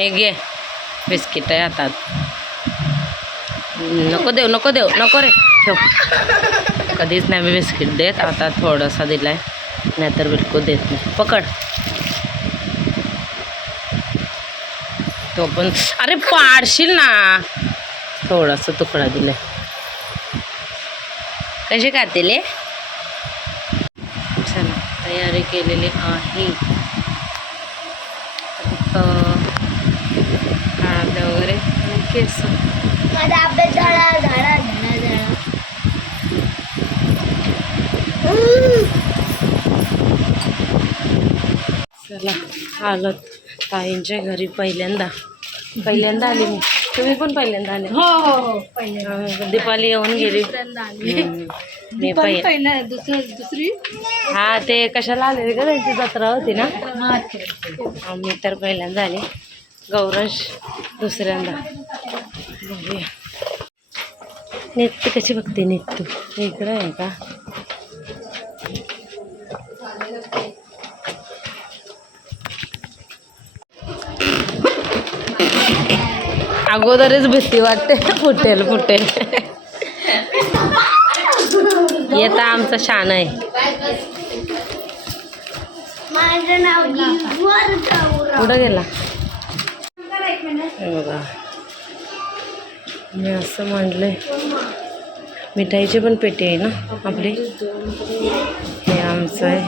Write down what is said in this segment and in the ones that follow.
हे घे बिस्किट आहे हातात. नको देऊ नको देऊ नको रे ठेव. कधीच नाही मी बिस्किट देत, आता थोडासा दिलाय, नाहीतर बिलकुल देत नाही. पकड तो पण. अरे पाडशील ना. थोडासा तुकडा दिलाय. कसे खातील? चला तयारी केलेली आहे. फक्त काढले वगैरे आणि केस. चला आलो ताईंच्या घरी. पहिल्यांदा आली मी. तुम्ही पण पहिल्यांदा आले? हो हो हो पहिल्यांदा. दीपाली येऊन गेली. मी दुसरी. हा ते कशाला आले का, त्यांची जत्रा होती ना. मी तर पहिल्यांदा आले. गौरंश दुसऱ्यांदा. बघूया नित्य कशी बघते. नित्य इकडं आहे का? अगोदरच भीती वाटते. फुटेल येता आमचा शान आहे. कुठं गेला? बघा मी असं म्हटलंय. मिठाईची पण पेटी आहे ना आपली. हे आमचं आहे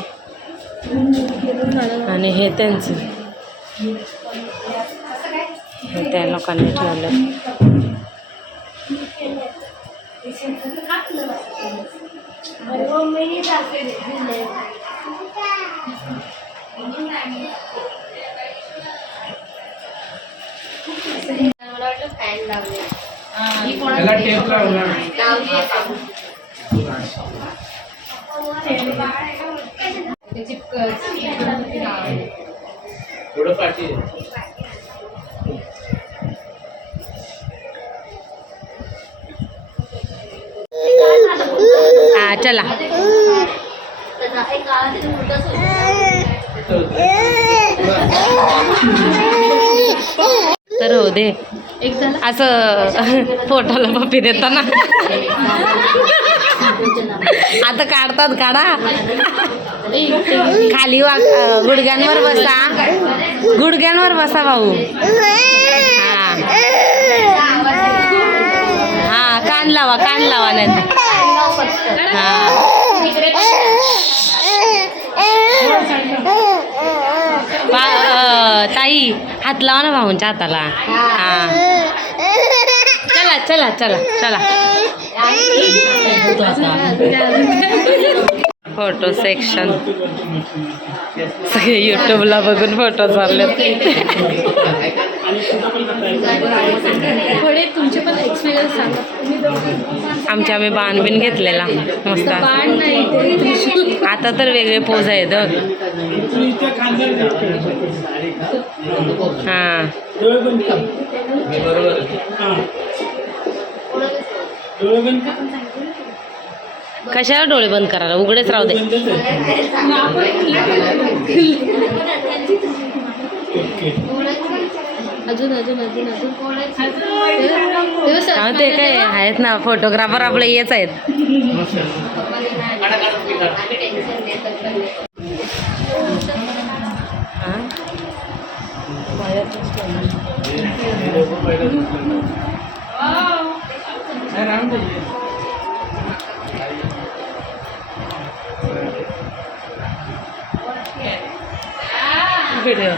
आणि हे त्यांचं. हे त्या लोकांनी ठेवलं. हा चला. तर हो दे असं पोटाला पप्पी देताना. आता काढतात. काढा खाली. गुडघ्यांवर बसा. गुडघ्यांवर बसा भाऊ. हा हा कान लावा नाही. हा ताई हात लावा ना भाऊंच्या हाताला. हा चला. Photo section. सगळे यूट्यूबला बघून फोटो चालले. तुमचे पण एक्सपिरियन्स सांगा. आम्ही बाण बिन घेतलेला मस्त. आता तर वेगळे पोज आहेत. हा कशाला डोळे बंद करायला? उघडेच राहू दे. ते काय आहेत ना फोटोग्राफर आपले येच आहेत. व्हिडिओ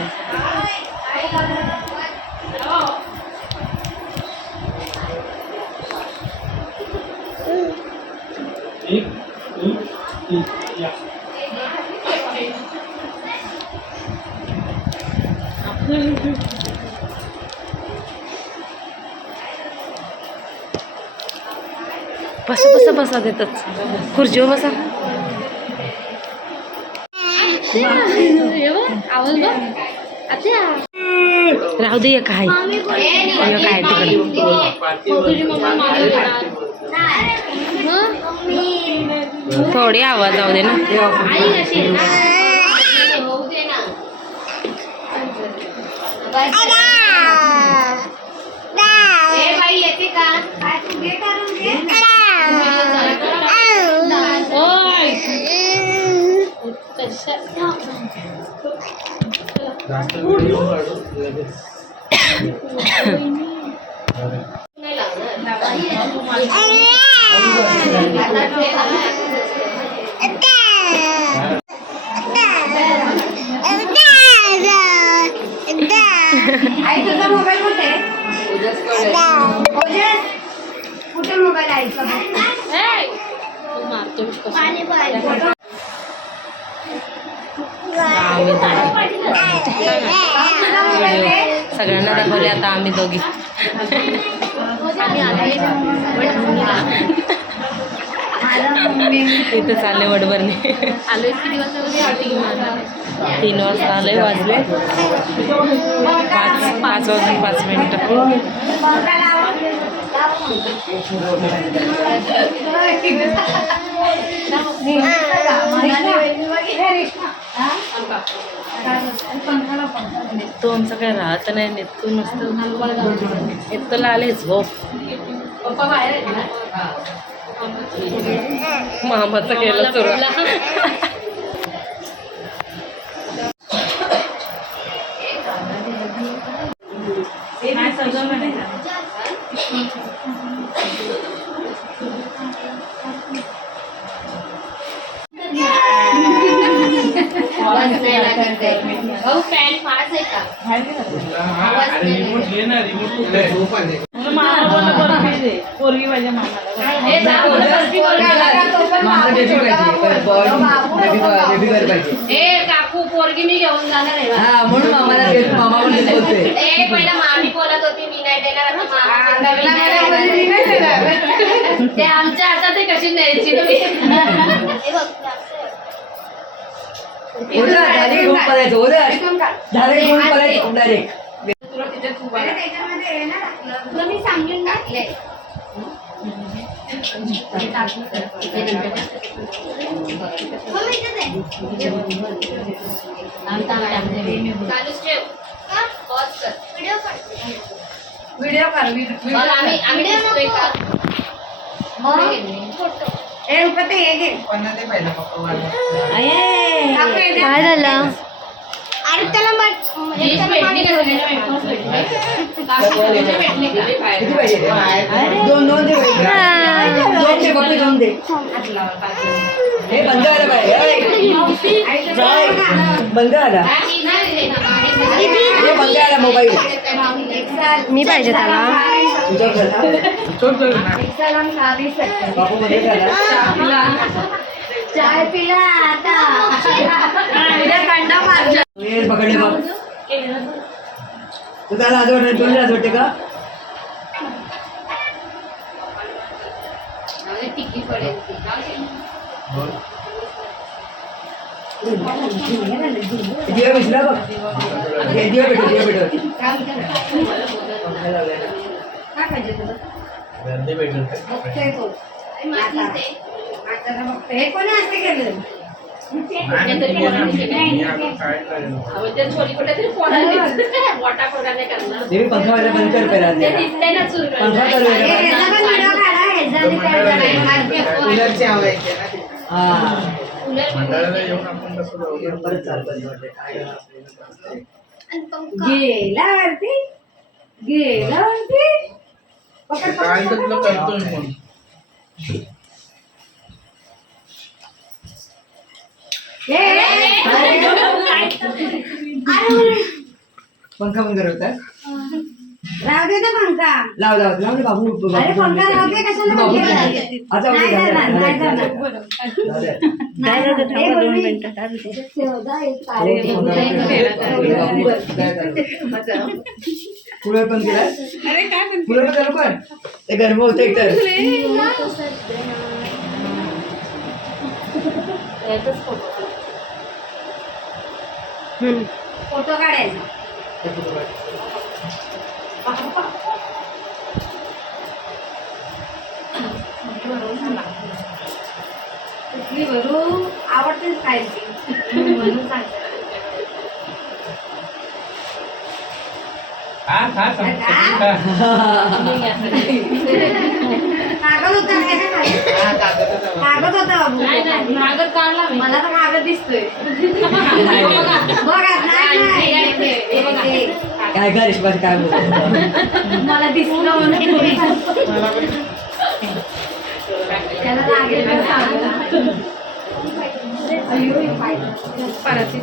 बसा देतात. खुर्चीवर बसा. राहू दे. काय तिकडे थोडी आवाज जाऊ दे ना. तुझा मोबाईल कुठे कुठे मोबाईल आईचा सगळ्यांना दाखवले आता आम्ही दोघी. इथं चालले वडबरने. आलोय किती वाजता 3 वाजता आलोय, वाजले 5 वाजून 5 मिनिटं. तो आमचा काय राहत नाही, नेतो नसतं. इतकं आले झोप. पप्पा बाहेर आहेत ना. मामाचं केलं सुरू. फॅन फास्ट आहे का? पोरगी माझ्या मामाला. काकू पोरगी मी घेऊन जाणार आहे म्हणून मामाला मामा बोलते. पहिला मामी बोलत होती मी नाही देणार, ते आमच्या हातात कशी न्यायची मी सांगून टाकले. व्हिडिओ कर आम्ही दिसतोय का? काय झालं? अरे त्याला हे बंद आलं बंद आला बंद आला मोबाईल. मी पाहिजे त्याला. बापू मध्ये झाला. चाय पिला आता कंडा मारला. पकडले बघ. तू त्याला आज वाटत तुला आज वाटते का? टिकी पडेल दिवा भेटला बघ. दिवा भेटो दिवा भेटो. काय पाहिजे तुला? हे कोणी असते केलं? देवी पंखा वाला बंद कर पहिला. पंखा कूलरची हवा येते ना. मंडळाला येऊन आपण कसं परत चालू गेल्यावरती काय तुला करतोय फोन. पंखा बंद करवता. राहू दे ना पंखा. लाव लाव लाव बाबू. अरे पंखा राहू दे कशाला बाबू आता कूलर पण केला. कूलर पण चालू कर. ते गरम होतं एकतर. फोटो काढायचा. कुठली भरू आवडतेच खायची म्हणून सांगते. कागद होता कागद होता बाबू. कागद काढला मला तर कागद दिसतोय बघा नाही काय काय रेशमाच काय बोलतो मला दिसलं म्हणून त्याला लागेल का सांग. अय्यो, हे पाय. परत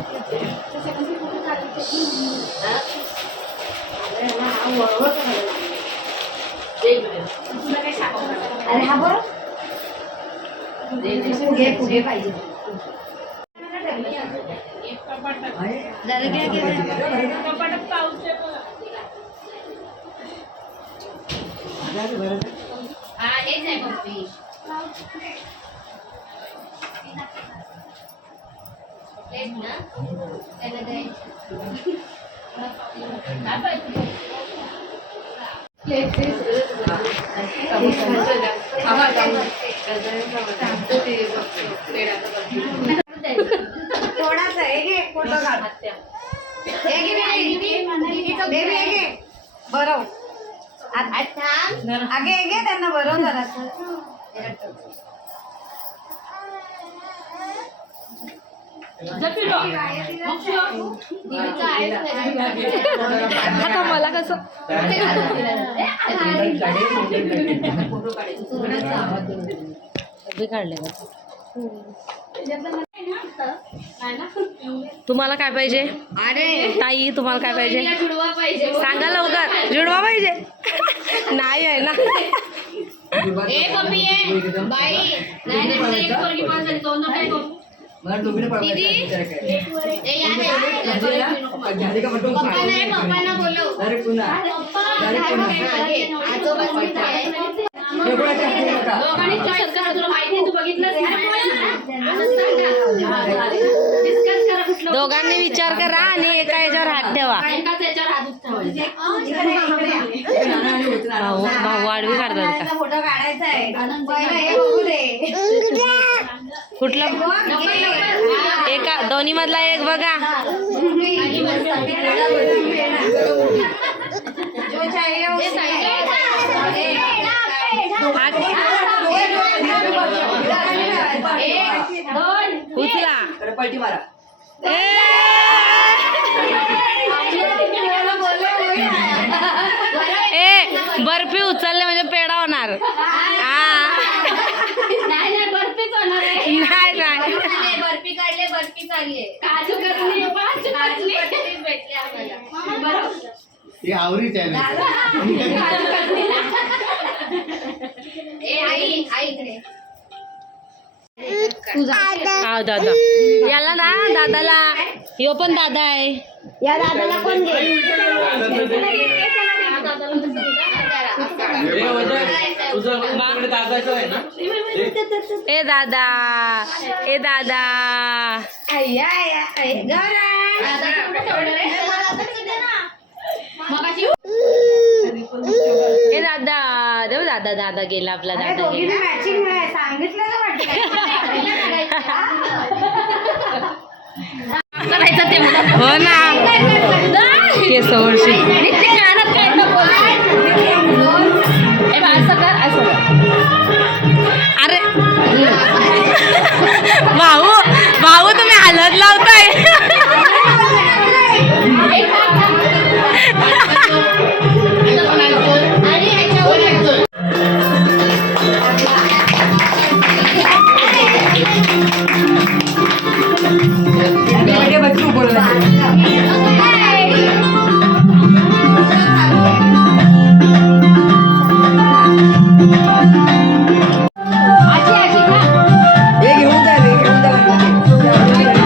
अरे हा बरं फुगे फुगे पाहिजे थोडासा आहे घे फोटो काढ बरं आगे घे त्यांना बरं जरासं आता मला कसं काढले का तुम्हाला काय पाहिजे अरे ताई तुम्हाला काय पाहिजे जुडवा पाहिजे सांगा लवकर जुडवा पाहिजे नाही आहे ना ए मम्मी ए बाई नाही नाही एक पोरगी पास झाली दोन काय करू मला डोंगरे पडवायचे ए या पप्पा नाही पप्पांना बोलव अरे पुन्हा दोघांनी चॉईस करा तुला माहिती आहे तू बघितलंस दोघांनी विचार करा आणि एका याच्यावर हात ठेवा भाऊ आडवी काढतात का फोटो काढायचा आहे पहिलं हे बघू दे कुठला एका दोन्ही मधला एक बघा जो चाहिए उचला पलटी मारा ए बर्फी उचलले म्हणजे पेढा होणार नाही बर्फीच होणार आहे नाही नाही बर्फी काढले बर्फी चालली काजू कतली भेटली आम्हाला ही आवरीच आहे ना. ए आई आई इकडे हा दादा याला ना दादाला यो पण दादा आहे या दादाला कोण घे ए दादा ए दादा ए दादा देव दादा दादा गेला आपला दादा गेला मॅचिंग सांगितलं ना करायचं ते हो ना केस वर्षी अरे भाऊ भाऊ तुम्ही हलत लावताय बच्चू बोल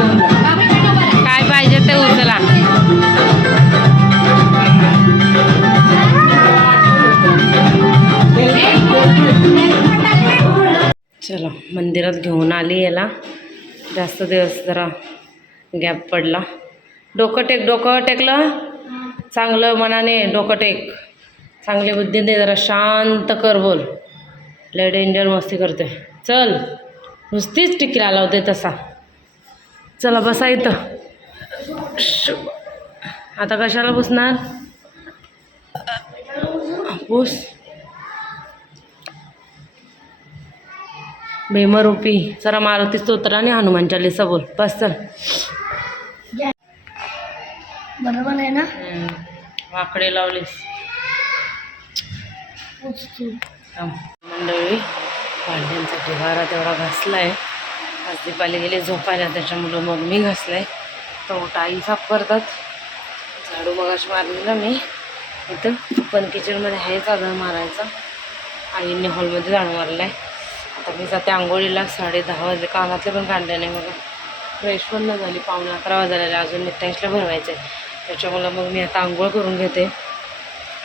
काय पाहिजे ते उचला चलो मंदिरात घेऊन आली याला जास्त दिवस जरा गॅप पडला डोकं टेकलं चांगलं मनाने डोकं टेक चांगली बुद्धी दे जरा शांत कर बोल लय डेंजर मस्ती करतोय चल नुसतीच टिकला लावते तसा चला बसा इथं आता कशाला पुसणार पुस भीमरूपी जरा मारुती स्तोत्र आणि हनुमान चालीसा बोल बस चल. बरोबर आहे ना. वाकडे लावलीस. मंडळी भांड्यांचा ढिगारा तेवढा घासला आहे. आज दीपाली गेली झोपायला त्याच्यामुळं मग मी घासला आहे. तो आई साफ करतात. झाडू मगाशी मारलेला मी इथं पण किचनमध्ये आहे झाडू मारायचा. आईने हॉलमध्ये झाडू मारला आहे. आता मी जाते आंघोळीला. 10:30 वाजले. कानातले पण काढले नाही बघा. फ्रेश पण न झाली. 11:45 वाजलेले. अजून नित्यांशला भरवायचं आहे. त्याच्यामुळं मग मी आता आंघोळ करून घेते.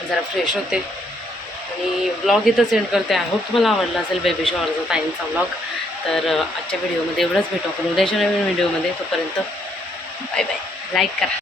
जरा फ्रेश होते आणि ब्लॉग इथं सेंड करते. आय होप तुम्हाला आवडला असेल बेबी शॉवरचा ताईंचा ब्लॉग. तर आजच्या व्हिडिओमध्ये एवढंच भेटू आपण उद्याच्या नवीन व्हिडिओमध्ये. तोपर्यंत बाय बाय. लाईक करा.